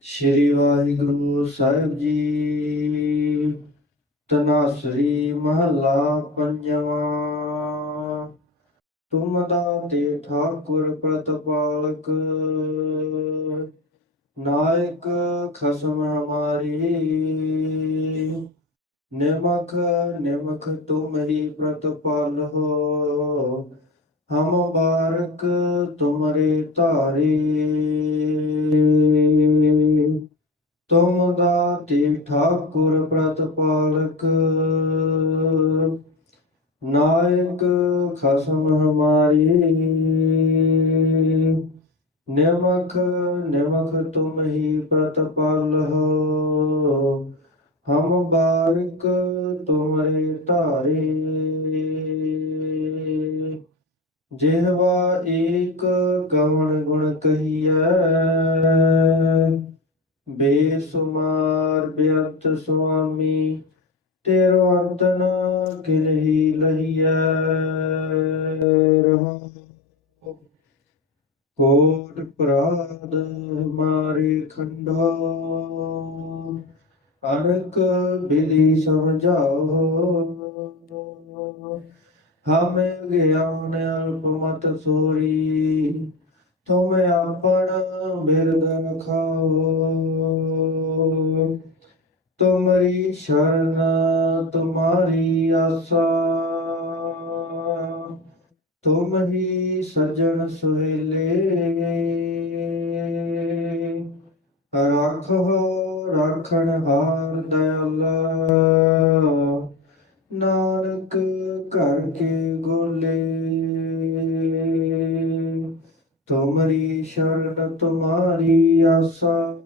ਸ਼੍ਰੀ ਵਾਹਿਗੁਰੂ ਸਾਹਿਬ ਜੀ। ਤਨਾਸਰੀ ਮਹਲਾ ਪੰਜਵਾਂ। ਤੁਮ ਦਾਤੇ ਠਾਕੁਰ ਪ੍ਰਤਪਾਲਕ। ਨਾਇਕ ਖਸਮ ਹਮਾਰੀ। ਨਿਮਖ ਨਿਮਖ ਤੁਮ ਹੀ ਪ੍ਰਤਪਾਲ ਹੋ। ਹਮ ਬਾਰਕ ਤੁਮਰੇ ਧਾਰੇ। ਤੁਮ ਦਾਤੇ ਠਾਕੁਰ ਪ੍ਰਤਪਾਲਕ। ਨਾਇਕ ਖਸਮ ਹਮਾਰੀ। ਨਿਮਖ ਨਿਮਖ ਤੁਮ ਹੀ ਪ੍ਰਤਪਾਲ ਹੋ। ਹਮ ਬਾਰਿਕ ਤੁਮਰੇ ਧਾਰੇ। ਜਿਹਵਾ ਏਕ ਕਵਣ ਗੁਣ ਕਹੀਐ। ਬੇਸੁਮਾਰ ਬਿਅੰਤ ਸੁਆਮੀ, ਤੇਰੋ ਅੰਤ ਨ ਕਿਨਹੀ ਲਹੀਐ। ਕੋਟ ਪ੍ਰਾਦ ਮਾਰੇ ਖੰਡੋ। ਅਨਕ ਬਿਲੀ ਸਮਝਾਓ। ਹਮੇ ਗਿਆਨ ਅਲਪ ਮਤ ਸੋਰੀ, ਤੁਮ ਆਪਣ ਬਿਰਦ ਰਖਾਓ। ਤੁਮਰੀ ਸ਼ਰਨ, ਤੁਮਾਰੀ ਆਸਾ। ਤੁਮ ਹੀ ਸਜਣ ਸੁਹੇਲੇ ਰੱਖੋ ਰੱਖਣ ਹਾਰ ਦਇਆਲਾ। ਨਾਨਕ ਘਰ ਕੇ ਗੋਲੇ। ਤੁਮਰੀ ਸ਼ਰਨ, ਤੁਮਾਰੀ ਆਸਾ।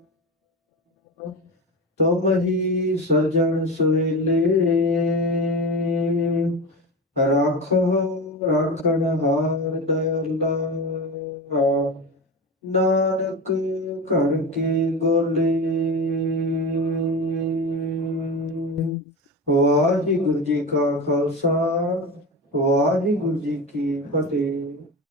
ਤੁਮ ਹੀ ਸਜਣ ਸੁਵੇਲੇ ਰੱਖੋ ਰੱਖਣ ਹਾਰ ਦਇਆਲਾ। ਨਾਨਕ ਘਰ ਕੇ ਗੋਲੇ ਵਾਹਿਗੁਰੂ ਜੀ ਕਾ ਖਾਲਸਾ, ਵਾਹਿਗੁਰੂ ਜੀ ਕੀ ਫਤਿਹ।